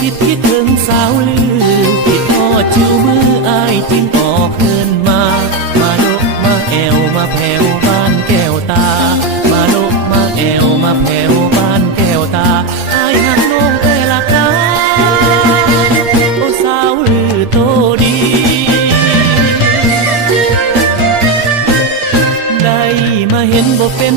คิดถึงสาวลือคิดทอดชิวมืออายจึงออกเดินมาดกมาแอวมาแผ่วบ้านแก้วตามาดกมาแอวมาแผ่วบ้านแก้วตาอายหักน้องแต่ละกาโอ้สาวลือโตดีได้มาเห็นบ่เป็น